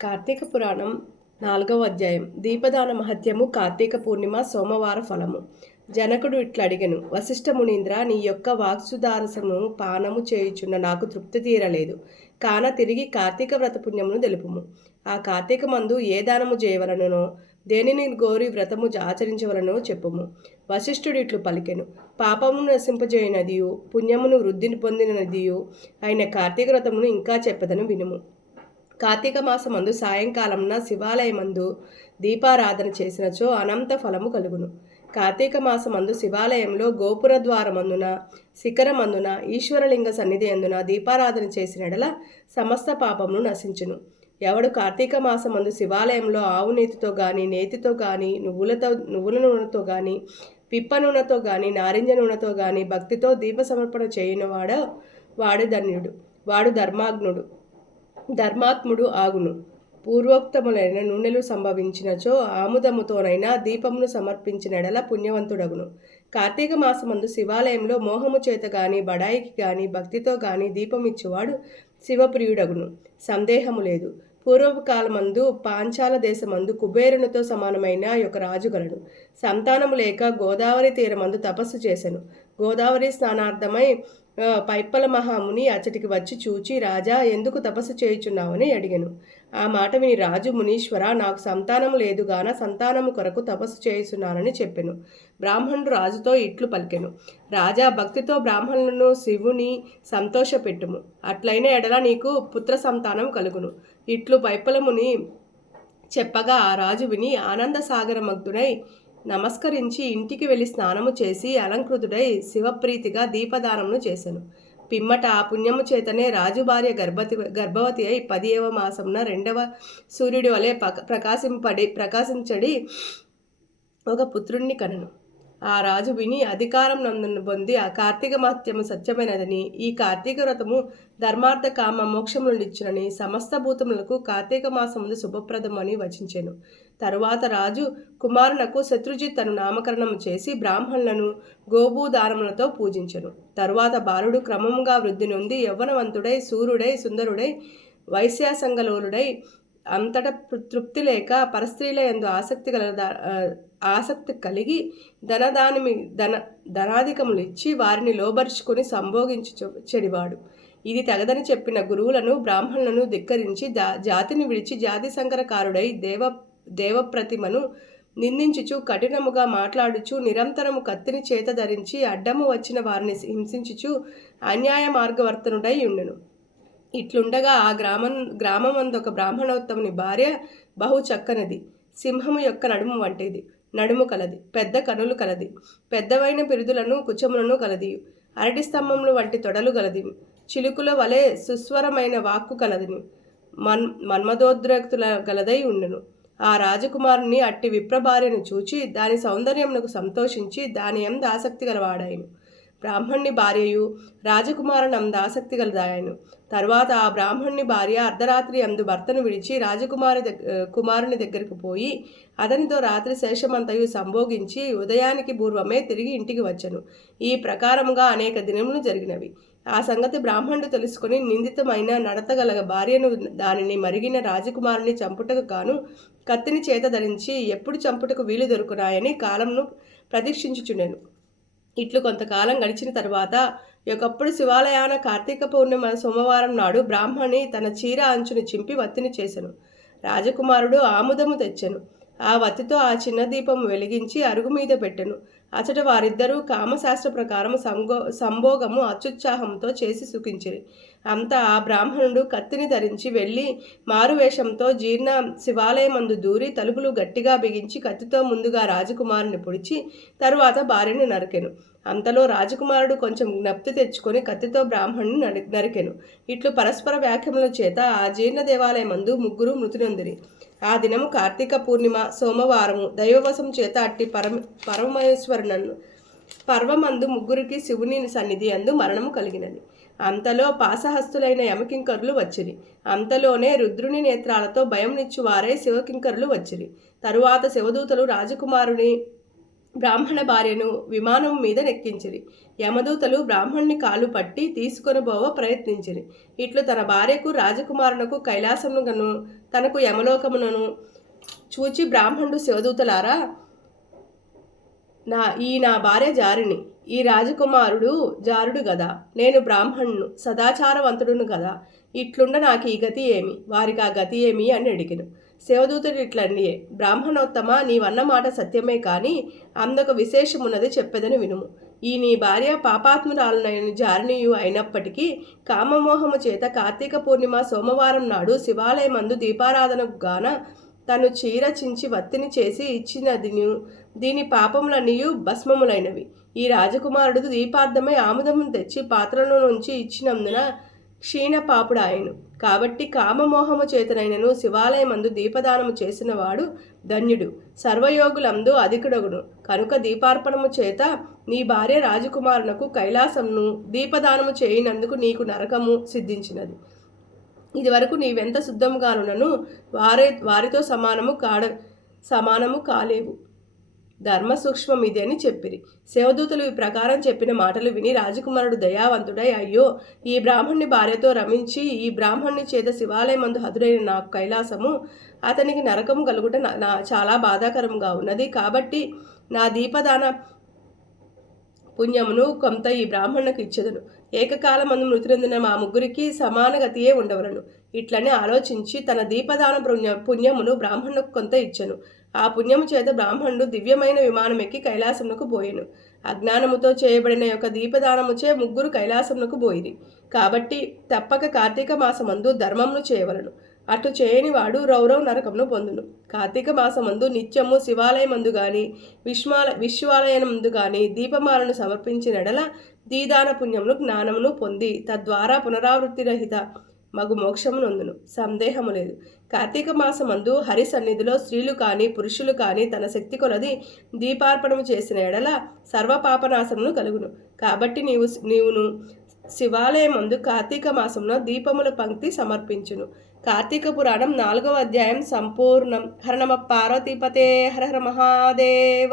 కార్తీక పురాణం 4వ అధ్యాయం దీపదాన మహత్యము కార్తీక పూర్ణిమ సోమవార ఫలము. జనకుడు ఇట్లడిగెను, వశిష్ఠ మునీంద్ర, నీ యొక్క వాక్సుదారసము పానము చేయుచున్న నాకు తృప్తి తీరలేదు. కాన తిరిగి కార్తీక వ్రత పుణ్యమును తెలుపుము. ఆ కార్తీక మందు ఏ దానము చేయవలనో, దేనిని గోరి వ్రతము ఆచరించవలనో చెప్పుము. వశిష్ఠుడు ఇట్లు పలికెను, పాపమును నశింపజేయనదియు పుణ్యమును వృద్ధిని పొందినదియు అయిన కార్తీక వ్రతమును ఇంకా చెప్పదను వినుము. కార్తీక మాసమందు సాయంకాలమున శివాలయమందు దీపారాధన చేసినచో అనంత ఫలము కలుగును. కార్తీక మాసమందు శివాలయంలో గోపుర ద్వారమందున శిఖరమందున ఈశ్వరలింగ సన్నిధి అందున దీపారాధన చేసినడల సమస్త పాపమును నశించును. ఎవడు కార్తీక మాసమందు శివాలయంలో ఆవు నేతితో గాని నేతితో గాని నువ్వుల నూనెతో గాని పిప్ప నూనెతో గాని నారింజ నూనెతో గాని భక్తితో దీప సమర్పణ చేయనివాడో వాడు ధన్యుడు, వాడు ధర్మాత్ముడు ఆగును. పూర్వోక్తములైన నూనెలు సంభవించినచో ఆముదముతోనైనా దీపమును సమర్పించినడల పుణ్యవంతుడగును. కార్తీక మాసమందు శివాలయంలో మోహము చేత గాని బడాయికి గాని భక్తితో గాని దీపమిచ్చువాడు శివప్రియుడగును, సందేహము లేదు. పూర్వకాలమందు పాంచాల దేశమందు కుబేరునితో సమానమైన ఒక రాజు గలడు. సంతానము లేక గోదావరి తీరమందు తపస్సు చేసెను. గోదావరి స్నానార్థమై పైప్పల మహాముని అచ్చటికి వచ్చి చూచి, రాజా, ఎందుకు తపస్సు చేయుచున్నావని అడిగెను. ఆ మాట విని రాజు, మునీశ్వర, నాకు సంతానము లేదుగాన సంతానము కొరకు తపస్సు చేయుచున్నానని చెప్పెను. బ్రాహ్మణుడు రాజుతో ఇట్లు పలికెను, రాజా, భక్తితో బ్రాహ్మణులను శివుని సంతోషపెట్టుము, అట్లైన ఎడల నీకు పుత్ర సంతానం కలుగును. ఇట్లు పైప్పల ముని చెప్పగా ఆ రాజు విని ఆనంద సాగరమగ్ధుడై నమస్కరించి ఇంటికి వెళ్ళి స్నానము చేసి అలంకృతుడై శివప్రీతిగా దీపదానమును చేసెను. పిమ్మట ఆ పుణ్యము చేతనే రాజు భార్య గర్భవతి అయి 10వ మాసమున 2వ సూర్యుడి వలె ప్రకాశించడి ఒక పుత్రుణ్ణి కనెను. ఆ రాజు విని అధికారం నందును పొంది ఆ కార్తీక మహత్యము సత్యమైనదని, ఈ కార్తీక వ్రతము ధర్మార్థ కామ మోక్షములనిచ్చునని, సమస్త భూతములకు కార్తీక మాసముందు శుభప్రదమని వచించెను. తరువాత రాజు కుమారునకు శత్రుజిత్ తను నామకరణము చేసి బ్రాహ్మణులను గోభూదానములతో పూజించెను. తరువాత బాలుడు క్రమముగా వృద్ధి నొంది యవ్వనవంతుడై సూర్యుడై సుందరుడై వైశ్యాసంగలోలుడై అంతటా తృప్తి లేక పరస్త్రీల యందు ఆసక్తి కలిగి ధనాధికములు ఇచ్చి వారిని లోబరుచుకొని సంభోగించు చెడివాడు. ఇది తగదని చెప్పిన గురువులను బ్రాహ్మణులను ధిక్కరించి జాతిని విడిచి జాతి సంకరకారుడై దేవప్రతిమను నిందించుచు కఠినముగా మాట్లాడుచు నిరంతరము కత్తిని చేత ధరించి అడ్డము వచ్చిన వారిని హింసించుచు అన్యాయ మార్గవర్తనుడై ఉండెను. ఇట్లుండగా ఆ గ్రామమందొక బ్రాహ్మణోత్తముని భార్య బహు చక్కనిది, సింహము యొక్క నడుము కలది, పెద్ద కనులు కలది, పెద్దవైన పిరుదులను కుచములను కలది, అరటి స్తంభములు వంటి తొడలు గలది, చిలుకుల వలె సుస్వరమైన వాక్కు కలదిని, మన్మధోద్రేక్తుల గలదై ఉండెను. ఆ రాజకుమారుని అట్టి విప్రభార్యను చూచి దాని సౌందర్యమునకు సంతోషించి దాని యందు ఆసక్తి గలవాడాయను. బ్రాహ్మణుని భార్యయు రాజకుమారునందు ఆసక్తి గలదాయను. తరువాత ఆ బ్రాహ్మణుని భార్య అర్ధరాత్రి అందు భర్తను విడిచి కుమారుని దగ్గరకు పోయి అతనితో రాత్రి శేషమంతయు సంభోగించి ఉదయానికి పూర్వమే తిరిగి ఇంటికి వచ్చెను. ఈ ప్రకారముగా అనేక దినములు జరిగినవి. ఆ సంగతి బ్రాహ్మణుడు తెలుసుకుని నిందితమైన నడతగల భార్యను దానిని మరిగిన రాజకుమారుని చంపుటకు గాను కత్తిని చేత ధరించి ఎప్పుడు చంపుటకు వీలు దొరుకునాయని కాలంను ప్రతీక్షించుచుండెను. ఇట్లు కొంతకాలం గడిచిన తరువాత ఒకప్పుడు శివాలయాన కార్తీక పౌర్ణిమ సోమవారం నాడు బ్రాహ్మణి తన చీర అంచుని చింపి వత్తిని చేసెను. రాజకుమారుడు ఆముదము తెచ్చెను. ఆ వత్తితో ఆ చిన్న దీపము వెలిగించి అరుగు మీద పెట్టెను. అచట వారిద్దరూ కామశాస్త్ర ప్రకారం సంభోగము అత్యుత్సాహంతో చేసి సుఖించిరి. అంతా ఆ బ్రాహ్మణుడు కత్తిని ధరించి వెళ్ళి మారువేషంతో జీర్ణ శివాలయమందు దూరి తలుపులు గట్టిగా బిగించి కత్తితో ముందుగా రాజకుమారుని పొడిచి తరువాత భార్యను నరికెను. అంతలో రాజకుమారుడు కొంచెం జ్ఞప్తి తెచ్చుకొని కత్తితో బ్రాహ్మణుని నరికెను. ఇట్లు పరస్పర వ్యాఖ్యముల చేత ఆ జీర్ణ దేవాలయమందు ముగ్గురు మృతి నొందిరి. ఆ దినము కార్తీక పూర్ణిమ సోమవారము. దైవవశం చేత అట్టి పరమేశ్వరునను పర్వమందు ముగ్గురికి శివుని సన్నిధి అందు మరణము కలిగినది. అంతలో పాసహస్తులైన యమకింకరులు వచ్చిరి. అంతలోనే రుద్రుని నేత్రాలతో భయం నిచ్చువారై శివకింకరులు వచ్చిరి. తరువాత శివదూతలు రాజకుమారుని బ్రాహ్మణ భార్యను విమానం మీద నెక్కించిరి. యమదూతలు బ్రాహ్మణ్ణి కాలు పట్టి తీసుకొని పోవ ప్రయత్నించిరి. ఇట్లు తన భార్యకు రాజకుమారునకు కైలాసమును తనకు యమలోకమునను చూచి బ్రాహ్మణుడు శివదూతలారా, నా భార్య జారిని, ఈ రాజకుమారుడు జారుడు గదా, నేను బ్రాహ్మణును సదాచారవంతుడును గదా, ఇట్లుండ నాకు ఈ గతి ఏమి, వారికి ఆ గతి ఏమి అని అడిగిను. శివదూతుడు ఇట్లనియే, బ్రాహ్మణోత్తమ, నీవన్న మాట సత్యమే కాని అందొక విశేషమున్నది చెప్పెదని వినుము. ఈ నీ భార్య పాపాత్మురాలనైన జారినియు అయినప్పటికీ కామమోహము చేత కార్తీక పూర్ణిమ సోమవారం నాడు శివాలయమందు దీపారాధనకు గాన తను చీర చించి వత్తిని చేసి ఇచ్చినదిను దీని పాపములన్నీయు భస్మములైనవి. ఈ రాజకుమారుడు దీపార్థమై ఆముదమును తెచ్చి పాత్రలో నుంచి ఇచ్చినందున క్షీణపాపుడాయను. కాబట్టి కామమోహము చేతనైనను శివాలయమందు దీపదానము చేసినవాడు ధన్యుడు, సర్వయోగులందు అధికుడగును. కనుక దీపార్పణము చేత నీ భార్య రాజకుమారునకు కైలాసమును దీపదానము చేయినందుకు నీకు నరకము సిద్ధించినది. ఇది వరకు నీవెంత శుద్ధముగానునను వారితో సమానము కాలేవు. ధర్మ సూక్ష్మం ఇది అని చెప్పిరి. శివదూతలు ఈ ప్రకారం చెప్పిన మాటలు విని రాజకుమారుడు దయావంతుడై, అయ్యో, ఈ బ్రాహ్మణ్ణి భార్యతో రమించి ఈ బ్రాహ్మణ్ణి చేత శివాలయమందు హదురైన నాకు కైలాసము, అతనికి నరకము కలుగుట చాలా బాధాకరంగా ఉన్నది. కాబట్టి నా దీపదాన పుణ్యమును కొంత ఈ బ్రాహ్మణునికి ఇచ్చెదను. ఏకకాలమందు మృతినందిన మా ముగ్గురికి సమాన గతియే ఉండవలను. ఇట్లనే ఆలోచించి తన దీపదాన పుణ్యమును బ్రాహ్మణుకు కొంత ఇచ్చెను. ఆ పుణ్యము చేత బ్రాహ్మణుడు దివ్యమైన విమానం ఎక్కి కైలాసమునకు పోయెను. అజ్ఞానముతో చేయబడిన యొక్క దీపదానముచే ముగ్గురు కైలాసమునకు పోయిరి. కాబట్టి తప్పక కార్తీక మాసమందు ధర్మమును చేయవలను. అటు చేయని వాడు రౌరవ నరకమును పొందును. కార్తీక మాసమందు నిత్యము శివాలయమందు గాని విశ్వాలయమందు గాని దీపమాలను సమర్పించినడల దీదాన పుణ్యమును జ్ఞానమును పొంది తద్వారా పునరావృత్తి రహిత మగు మోక్షమునందును. సందేహము లేదు. కార్తీక మాసమందు హరి సన్నిధిలో స్త్రీలు కానీ పురుషులు కానీ తన శక్తి కొలది దీపార్పణము చేసిన ఎడల సర్వపాపనాశమును కలుగును. కాబట్టి నీవును శివాలయమందు కార్తీక మాసమున దీపముల పంక్తి సమర్పించును. కార్తీక పురాణం 4వ అధ్యాయం సంపూర్ణం. హర నమ పార్వతీపతే, హర హర మహాదేవ.